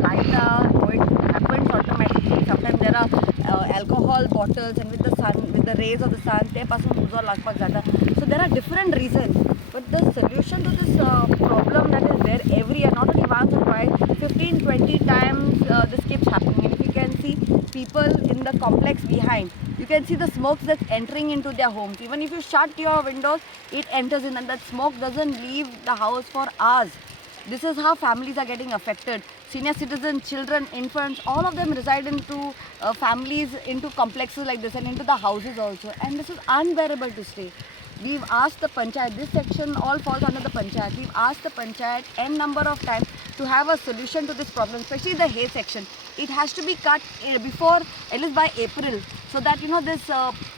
light it happens automatically. Sometimes there are alcohol bottles, and with the sun, with the rays of the sun, ते पासून उजवा लागपाक जाता. So there are different reasons. But the solution to this problem that is there every year, not only once or twice, 15, 20 times this keeps happening. And if you can see people in the complex behind, you can see the smoke that's entering into their homes. Even if you shut your windows, it enters in, and that smoke doesn't leave the house for hours. This is how families are getting affected. Senior citizens, children, infants, all of them reside into families, into complexes like this and into the houses also. And this is unbearable to stay. We've asked the panchayat, this section all falls under the panchayat. We've asked the panchayat n number of times to have a solution to this problem, especially the hay section. It has to be cut before, at least by April, so that this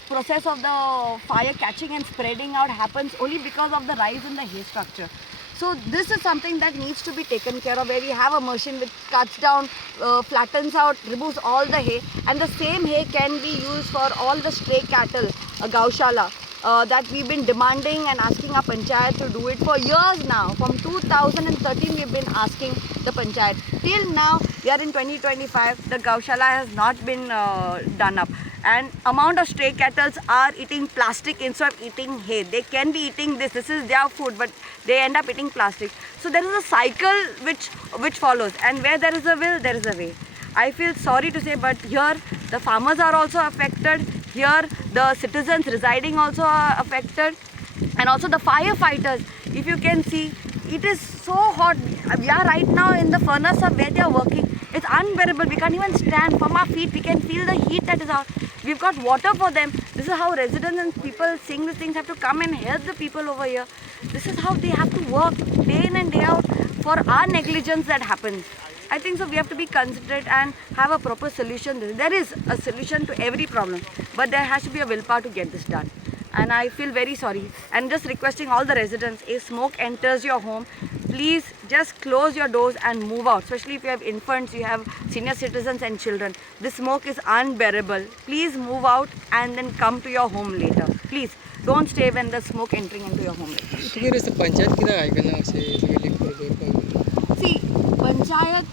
process of the fire catching and spreading out happens only because of the rise in the hay structure. So this is something that needs to be taken care of, where we have a machine which cuts down, flattens out, removes all the hay, and the same hay can be used for all the stray cattle, a gaushala. That we've been demanding and asking our panchayat to do it for years now. From 2013 we've been asking the panchayat. Till now, we are in 2025, the gaushala has not been done up. And amount of stray cattle are eating plastic instead of eating hay. They can be eating this is their food, but they end up eating plastic. So there is a cycle which follows, and where there is a will, there is a way. I feel sorry to say, but here the farmers are also affected. Here the citizens residing also are affected, and also the firefighters. If you can see, it is so hot. We are right now in the furnace of where they are working. It's unbearable. We can't even stand. From our feet, we can feel the heat that is out. We've got water for them. This is how residents and people seeing these things have to come and help the people over here. This is how they have to work day in and day out for our negligence that happens. I think so we have to be considerate and have a proper solution. There is a solution to every problem, but there has to be a willpower to get this done. And I feel very sorry, and just requesting all the residents, if smoke enters your home, please just close your doors and move out. Especially if you have infants, you have senior citizens and children. This smoke is unbearable. Please move out and then come to your home later. Please don't stay when the smoke entering into your home later. See, panchayat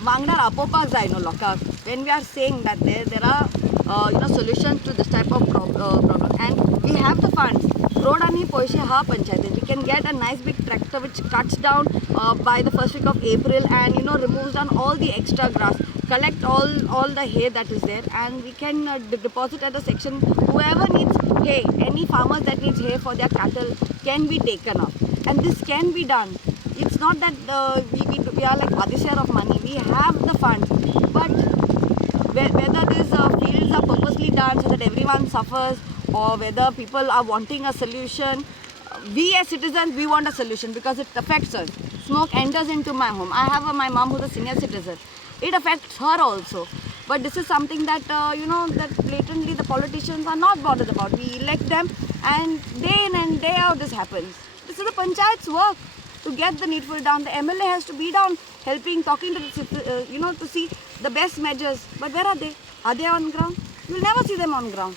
वांगडा रापोवपाक जाय न्हू लोकांक. When we are saying that there are solutions to this type of problem, and we have the funds. Road आणि पैसे हा panchayat. We can get a nice big tractor which cuts down by the first week of April and removes down all the extra grass, collect all the hay that is there, and we can deposit at a section. Whoever needs hay, any farmers that needs hay for their cattle can be taken off, and this can be done. It's not that we are like Padishar of money. We have the funds, but whether these fields are purposely done so that everyone suffers, or whether people are wanting a solution, we as citizens, we want a solution because it affects us. Smoke enters into my home. I have my mom who's a senior citizen. It affects her also. But this is something that, that blatantly the politicians are not bothered about. We elect them, and day in and day out this happens. This is the panchayat's work to get the needful down. The MLA has to be down, helping, talking to the, to see the best measures. But where are they? Are they on ground? You will never see them on ground.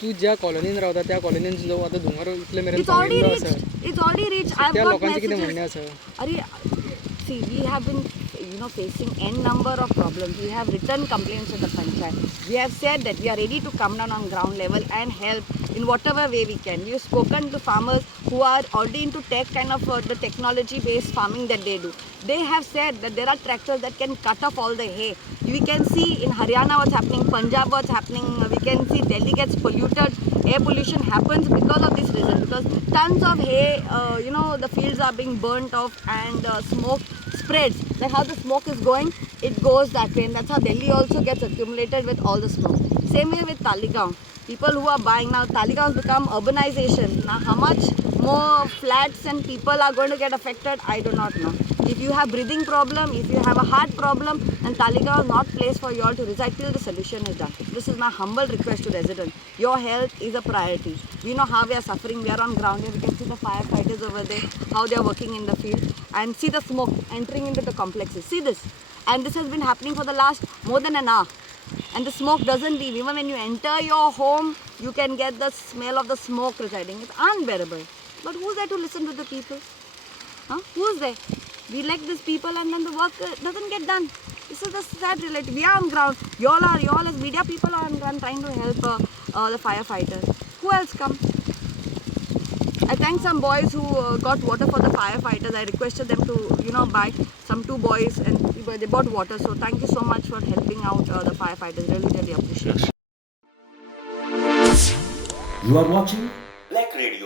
तू ज्या कॉलनीन रावता त्या कॉलनीन जो आता धुंवर इतले मेरेन It's already reached. I've got messages. See, we have been facing n number of problems. We have written complaints to the panchayat. We have said that we are ready to come down on ground level and help in whatever way we can. We have spoken to farmers who are already into tech kind of the technology based farming that they do. They have said that there are tractors that can cut off all the hay. We can see in Haryana what's happening, Punjab what's happening. We can see Delhi gets polluted. Air pollution happens because of this reason, because tons of hay, the fields are being burnt off, and smoke spreads. Like how the smoke is going, it goes that way, and that's how Delhi also gets accumulated with all the smoke. Same way with Talegaon. People who are buying now, Talegaon has become urbanization. Now how much more flats and people are going to get affected, I do not know. If you have breathing problem, if you have a heart problem, and Talegaon is not place for you all to reside till the solution is done. This is my humble request to residents. Your health is a priority. We know how we are suffering. We are on ground here. We can see the firefighters over there, how they are working in the field, and see the smoke entering into the complexes. See this. And this has been happening for the last more than an hour. And the smoke doesn't leave. Even when you enter your home, you can get the smell of the smoke residing. It's unbearable. But who's there to listen to the people? Who's there? We elect these people and then the work doesn't get done. This is the sad reality. We are on ground. Y'all as media people are on ground trying to help the firefighters. Who else come? I thank some boys who got water for the firefighters. I requested them to, buy some 2 boys and they bought water. So thank you so much for helping out the firefighters. Really, really appreciate it. You are watching Black Radio.